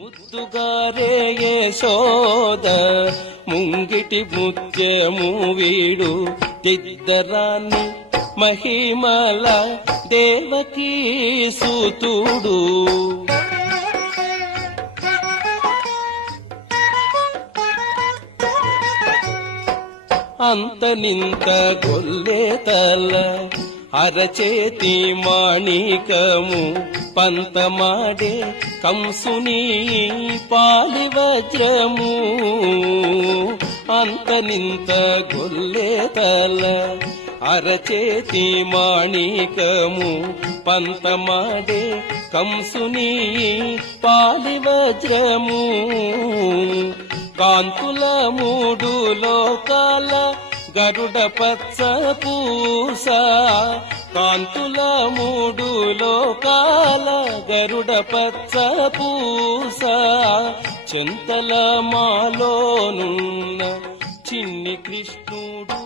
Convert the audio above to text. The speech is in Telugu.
ముద్దుగారే యశోద ముంగిటి ముత్యము వీడు దిద్దరాన్ని మహిమల దేవకీ సూతుడు. అంతనింత గొల్లెతల అరచేతి మాణికము పంతమాడే కంసుని పాలి వజ్రము. అంతనింత గొల్లెతల అరచేతి మాణికము పంతమాడే కంసుని పాలి వజ్రము. కాంతుల మూడు లోకాల గరుడ పచ్చ పూస, కాంతుల మూడు లోకాల గరుడ పచ్చ పూస, చింతల మాలోనున్న చిన్ని కృష్ణుడు.